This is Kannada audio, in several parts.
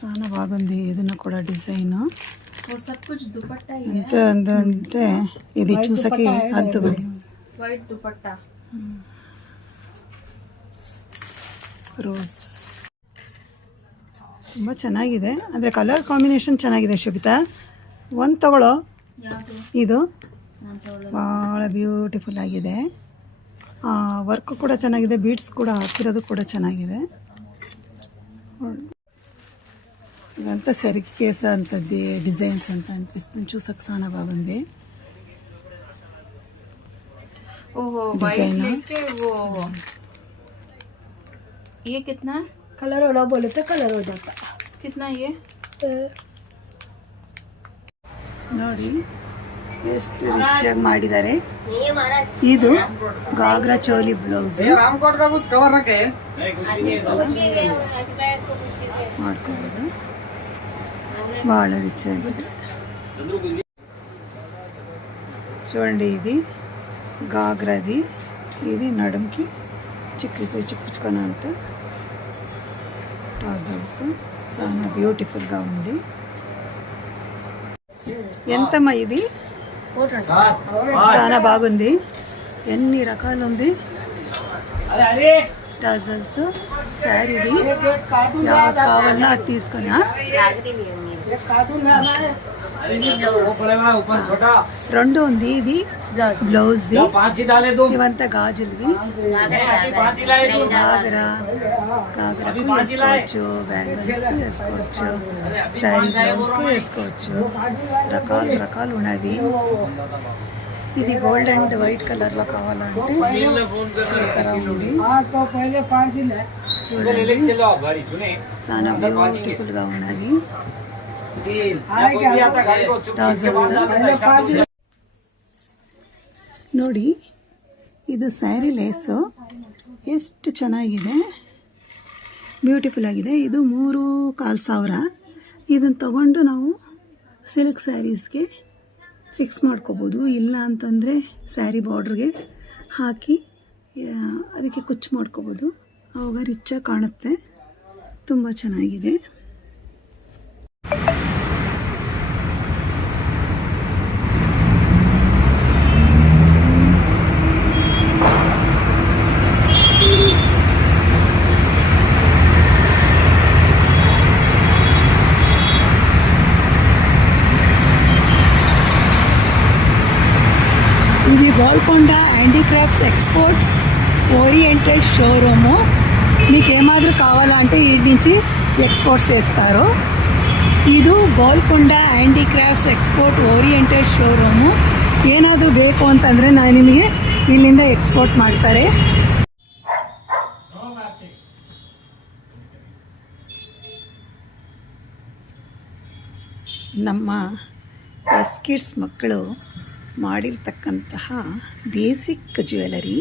చాలా బాగుంది. ఇదిన కూడా డిజైన్ అంతే అంటే ఇది చూసకి అద్దు వైట్ దుపట్టా ರೋಸ್ ತುಂಬ ಚೆನ್ನಾಗಿದೆ. ಅಂದರೆ ಕಲರ್ ಕಾಂಬಿನೇಷನ್ ಚೆನ್ನಾಗಿದೆ. ಶೋಭಿತಾ ಒಂದು ತಗೊಳ್ಳೋ. ಇದು ಭಾಳ ಬ್ಯೂಟಿಫುಲ್ ಆಗಿದೆ. ವರ್ಕ್ ಕೂಡ ಚೆನ್ನಾಗಿದೆ. ಬೀಡ್ಸ್ ಕೂಡ ಹಾಕಿರೋದು ಕೂಡ ಚೆನ್ನಾಗಿದೆ. ఇదంతా సరికేస అంతది డిజైన్స్ అంతా అనిపిస్తుంది. చూసకు చాలా బాగుంది. ओहो वाइट लेके वो ये कितना कलर हो बोले तो कलर हो जाता. कितना ये ನೋಡಿ ಎಷ್ಟು ರಿಚ್ ಆಗಿ ಮಾಡಿದ್ದಾರೆ. ಇದು ಗಾಗ್ರಾ ಚೋಲಿ ಬ್ಲೌಸ್ ಮಾಡ್ಕೋಬಹುದು. ಭಾಳ ರಿಚ್ ಆಗಿದೆ చూడండి. ఇది గాగ్రాది. ఇది నడుంకి చిక్కుచుకొని అంత టాజల్స్ చాలా బ్యూటిఫుల్గా ఉంది. ఎంతమ్మా ఇది? చాలా బాగుంది. ఎన్ని రకాలు ఉంది టాజల్స్. శారీది కావాలన్నా అది తీసుకున్నా. రెండు ఉంది. ఇది బ్లౌజ్ ది. ఇవంతా గాజులది. గాగ్రాకు వేసుకోవచ్చు, బ్యాంగిల్స్ కు వేసుకోవచ్చు, శారీ బ్లౌజ్ కు వేసుకోవచ్చు. రకాలు రకాలు ఉన్నవి. ఇది గోల్డ్ అండ్ వైట్ కలర్ లో కావాలంటే ఉంది. చూడండి చాలా బ్యూటిఫుల్ గా ఉన్నవి. ನೋಡಿ ಇದು ಸ್ಯಾರಿ ಲೇಸು ಎಷ್ಟು ಚೆನ್ನಾಗಿದೆ. ಬ್ಯೂಟಿಫುಲ್ ಆಗಿದೆ. ಇದು 3,400. ಇದನ್ನು ತಗೊಂಡು ನಾವು ಸಿಲ್ಕ್ ಸ್ಯಾರೀಸ್ಗೆ ಫಿಕ್ಸ್ ಮಾಡ್ಕೋಬೋದು. ಇಲ್ಲ ಅಂತಂದರೆ ಸ್ಯಾರಿ ಬಾರ್ಡ್ರಿಗೆ ಹಾಕಿ ಅದಕ್ಕೆ ಕುಚ್ಚು ಮಾಡ್ಕೋಬೋದು. ಆವಾಗ ರಿಚ್ಚಾಗಿ ಕಾಣುತ್ತೆ. ತುಂಬ ಚೆನ್ನಾಗಿದೆ. ఇది Golconda handicrafts export oriented showroom. మీకు ఏమాದರೂ కావాలంటే వీటి నుంచి ఎక్స్పోర్ట్స్ చేస్తారు. ಇದು Golconda handicrafts export oriented showroom. ಏನಾದರೂ ಬೇಕು ಅಂತಂದರೆ ನಾನು ನಿಮಗೆ ಇಲ್ಲಿಂದ ಎಕ್ಸ್ಪೋರ್ಟ್ ಮಾಡ್ತಾರೆ. ನಮ್ಮ ಎಸ್ಕಿಡ್ಸ್ ಮಕ್ಕಳು ಮಾಡಿರ್ತಕ್ಕಂತಹ ಬೇಸಿಕ್ ಜ್ಯುವೆಲರಿ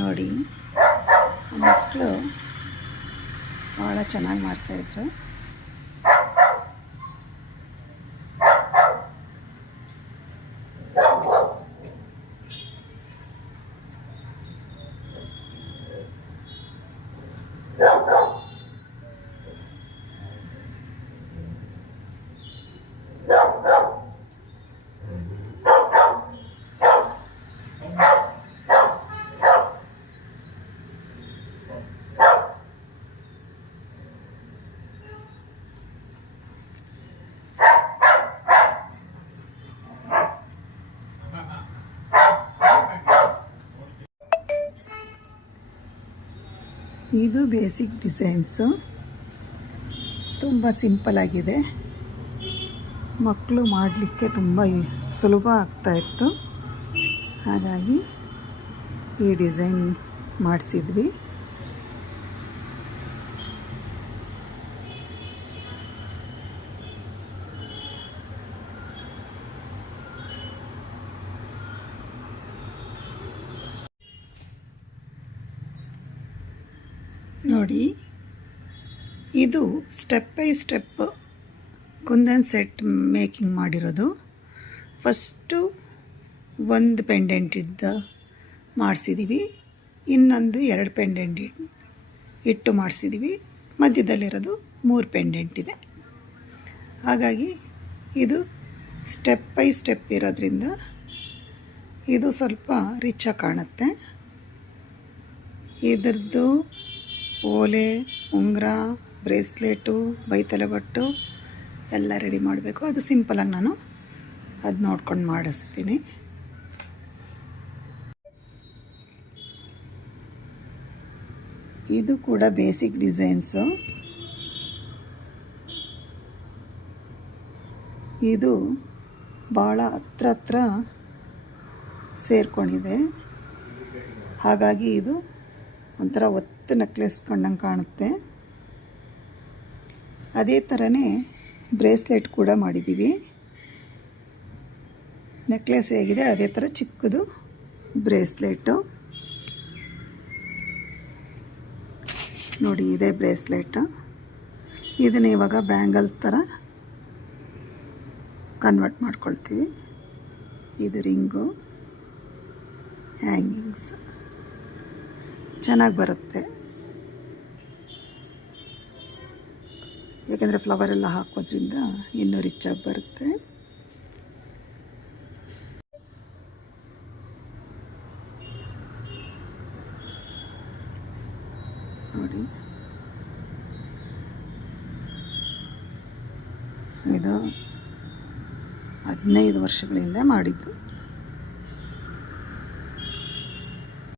ನೋಡಿ. ಮಕ್ಕಳು ಭಾಳ ಚೆನ್ನಾಗಿ ಮಾಡ್ತಾಯಿದ್ರು. ಇದು ಬೇಸಿಕ್ ಡಿಸೈನ್ಸು. ತುಂಬ ಸಿಂಪಲ್ ಆಗಿದೆ. ಮಕ್ಕಳು ಮಾಡಲಿಕ್ಕೆ ತುಂಬ ಸುಲಭ ಆಗ್ತಾಯಿತ್ತು. ಹಾಗಾಗಿ ಈ ಡಿಸೈನ್ ಮಾಡಿಸಿದ್ವಿ. ನೋಡಿ ಇದು step by step kundan set making ಮಾಡಿರೋದು. ಫಸ್ಟು ಒಂದು ಪೆಂಡೆಂಟ್ ಮಾಡಿಸಿದ್ದೀವಿ. ಇನ್ನೊಂದು 2 ಪೆಂಡೆಂಟ್ ಇಟ್ಟು ಮಾಡಿಸಿದ್ದೀವಿ. ಮಧ್ಯದಲ್ಲಿರೋದು 3 ಪೆಂಡೆಂಟ್ ಇದೆ. ಹಾಗಾಗಿ ಇದು ಸ್ಟೆಪ್ ಬೈ ಸ್ಟೆಪ್ ಇರೋದ್ರಿಂದ ಇದು ಸ್ವಲ್ಪ ರಿಚಾಗಿ ಕಾಣುತ್ತೆ. ಇದರದ್ದು ಓಲೆ, ಉಂಗುರ, ಬ್ರೇಸ್ಲೆಟು, ಬೈತಲೆಬಟ್ಟು ಎಲ್ಲ ರೆಡಿ ಮಾಡಬೇಕು. ಅದು ಸಿಂಪಲಾಗಿ ನಾನು ಅದು ನೋಡ್ಕೊಂಡು ಮಾಡಿಸ್ತೀನಿ. ಇದು ಕೂಡ ಬೇಸಿಕ್ ಡಿಸೈನ್ಸು. ಇದು ಭಾಳ ಹತ್ರ ಸೇರ್ಕೊಂಡಿದೆ. ಹಾಗಾಗಿ ಇದು ಒಂಥರ ಒತ್ತು ನೆಕ್ಲೆಸ್ ಕಂಡಂಗೆ ಕಾಣುತ್ತೆ. ಅದೇ ಥರನೇ ಬ್ರೇಸ್ಲೆಟ್ ಕೂಡ ಮಾಡಿದ್ದೀವಿ. ನೆಕ್ಲೆಸ್ ಹೇಗಿದೆ ಅದೇ ಥರ ಚಿಕ್ಕದು ಬ್ರೇಸ್ಲೆಟು. ನೋಡಿ, ಇದೇ ಬ್ರೇಸ್ಲೆಟ್. ಇದನ್ನು ಇವಾಗ ಬ್ಯಾಂಗಲ್ ಥರ ಕನ್ವರ್ಟ್ ಮಾಡ್ಕೊಳ್ತೀವಿ. ಇದು ರಿಂಗು, ಹ್ಯಾಂಗಿಂಗ್ಸ್ ಚೆನ್ನಾಗಿ ಬರುತ್ತೆ. ಯಾಕೆಂದರೆ ಫ್ಲವರ್ ಎಲ್ಲ ಹಾಕೋದ್ರಿಂದ ಇನ್ನೂ ರಿಚಾಗಿ ಬರುತ್ತೆ. ನೋಡಿ, ಇದು 15 ವರ್ಷಗಳಿಂದ ಮಾಡಿದ್ದು.